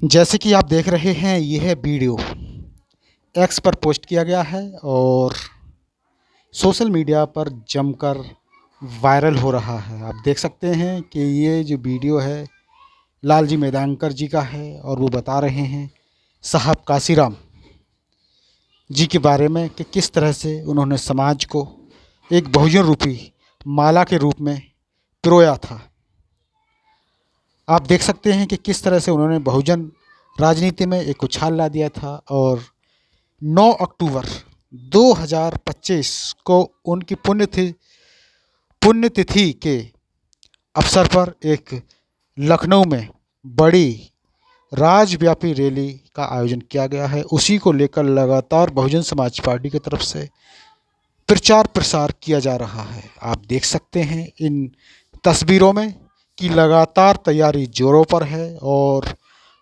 जैसे कि आप देख रहे हैं, यह वीडियो एक्स पर पोस्ट किया गया है और सोशल मीडिया पर जमकर वायरल हो रहा है। आप देख सकते हैं कि ये जो वीडियो है लालजी मेदांकर जी का है और वो बता रहे हैं साहब काशीराम जी के बारे में कि किस तरह से उन्होंने समाज को एक बहुजन रूपी माला के रूप में पिरोया था। आप देख सकते हैं कि किस तरह से उन्होंने बहुजन राजनीति में एक उछाल ला दिया था और 9 अक्टूबर 2025 को उनकी पुण्यतिथि के अवसर पर एक लखनऊ में बड़ी राज्यव्यापी रैली का आयोजन किया गया है। उसी को लेकर लगातार बहुजन समाज पार्टी की तरफ से प्रचार प्रसार किया जा रहा है। आप देख सकते हैं इन तस्वीरों में कि लगातार तैयारी जोरों पर है और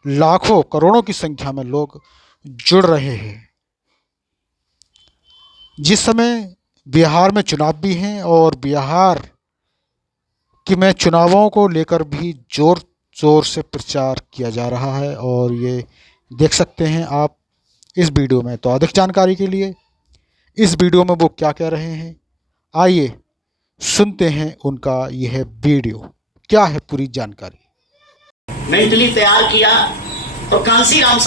लाखों करोड़ों की संख्या में लोग जुड़ रहे हैं। जिस समय बिहार में चुनाव भी हैं और बिहार कि में चुनावों को लेकर भी ज़ोर ज़ोर से प्रचार किया जा रहा है और ये देख सकते हैं आप इस वीडियो में। तो अधिक जानकारी के लिए इस वीडियो में वो क्या कह रहे हैं, आइए सुनते हैं उनका यह वीडियो। क्या है पूरी जानकारी। मेंटली तैयार किया और कांसीराम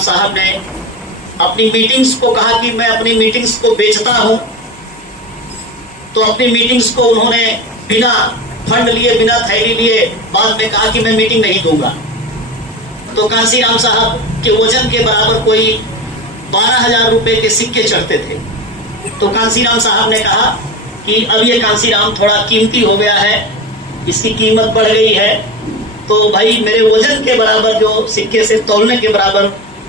साहब ने अपनी मीटिंग्स को कहा कि मैं अपनी मीटिंग्स को बेचता हूं। तो अपनी मीटिंग्स को उन्होंने बिना फंड लिए, बिना थैली लिए बाद में कहा कि मैं मीटिंग नहीं दूंगा। तो कांसीराम साहब के वजन के बराबर कोई 12,000 रुपए के सिक्के चढ़ते थे। तो कांसीराम साहब ने कहा कि अब ये कांसीराम थोड़ा कीमती हो गया है, इसकी कीमत बढ़ गई है, तो भाई मेरे वजन के बराबर जो सिक्के से तौलने के बराबर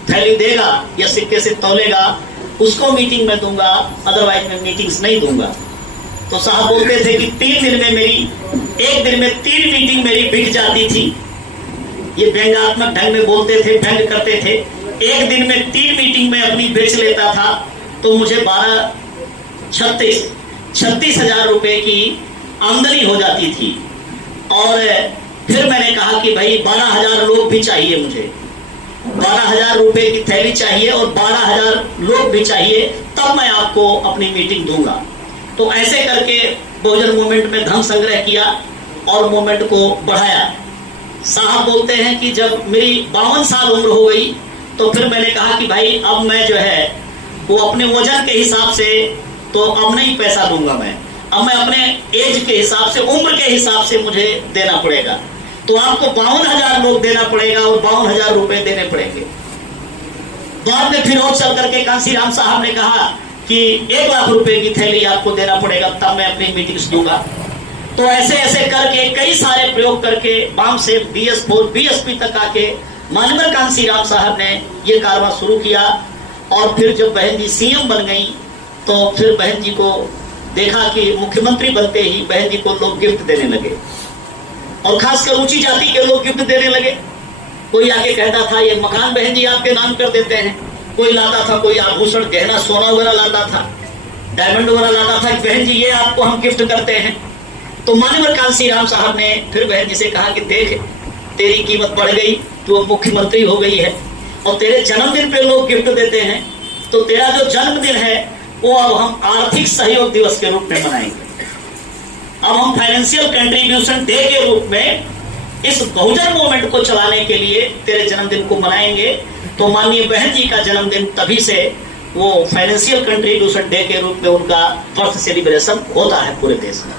थैली देगा या सिक्के से तौलेगा उसको मीटिंग में दूंगा, अदरवाइज मैं मीटिंग्स नहीं दूंगा। तो साहब बोलते थे कि 3 दिन में एक दिन में 3 मीटिंग मेरी बिक जाती थी। ये व्यंग्यात्मक ढंग में बोलते थे, व्यंग करते थे। एक दिन में 3 मीटिंग में अपनी बेच लेता था तो मुझे 36,000 रुपए की आमदनी हो जाती थी। और फिर मैंने कहा कि भाई 12,000 लोग भी चाहिए, मुझे 12,000 रुपए की थैली चाहिए और 12,000 लोग भी चाहिए, तब मैं आपको अपनी मीटिंग दूंगा। तो ऐसे करके बहुजन मूवमेंट में धन संग्रह किया और मूवमेंट को बढ़ाया। साहब बोलते हैं कि जब मेरी 52 साल उम्र हो गई तो फिर मैंने कहा कि भाई अब मैं जो है वो अपने वजन के हिसाब से तो अब नहीं पैसा दूंगा मैं, अब मैं अपने एज के हिसाब से, उम्र के हिसाब से मुझे देना पड़ेगा। तो आपको 52,000 लोग देना पड़ेगा और 52,000 रुपए देने पड़ेंगे। बाद में फिर और चल करके कांसीराम साहब ने कहा कि 1 लाख रुपए की थैली आपको देना पड़ेगा, तब मैं अपनी मीटिंग्स दूंगा। तो ऐसे ऐसे करके कई सारे प्रयोग करके बाम से BS4 BSP तक आके माननीय कांसीराम साहब ने ये कारवा शुरू किया। और फिर जब बहन जी CM बन गई तो फिर बहन जी को देखा कि मुख्यमंत्री बनते ही बहन जी को लोग गिफ्ट देने लगे और खासकर ऊंची जाति के लोग गिफ्ट देने लगे। कोई आके कहता था ये मकान बहन जी आपके नाम कर देते हैं, कोई लाता था कोई आभूषण गहना सोना वगैरह लाता था, डायमंड वगैरह लाता था कि बहन जी ये आपको हम गिफ्ट करते हैं। तो माननीय कांसीराम साहब ने फिर बहन जी से कहा कि देख तेरी कीमत बढ़ गई, तू मुख्यमंत्री हो गई है और तेरे जन्मदिन पे लोग गिफ्ट देते हैं, तो तेरा जो जन्मदिन है वो अब हम आर्थिक सहयोग दिवस के रूप में मनाएंगे। अब हम फाइनेंशियल कंट्रीब्यूशन डे के रूप में इस बहुजन मूवमेंट को चलाने के लिए तेरे जन्मदिन को मनाएंगे। तो माननीय बहन जी का जन्मदिन तभी से वो फाइनेंशियल कंट्रीब्यूशन डे के रूप में उनका बर्थ सेलिब्रेशन होता है पूरे देश में।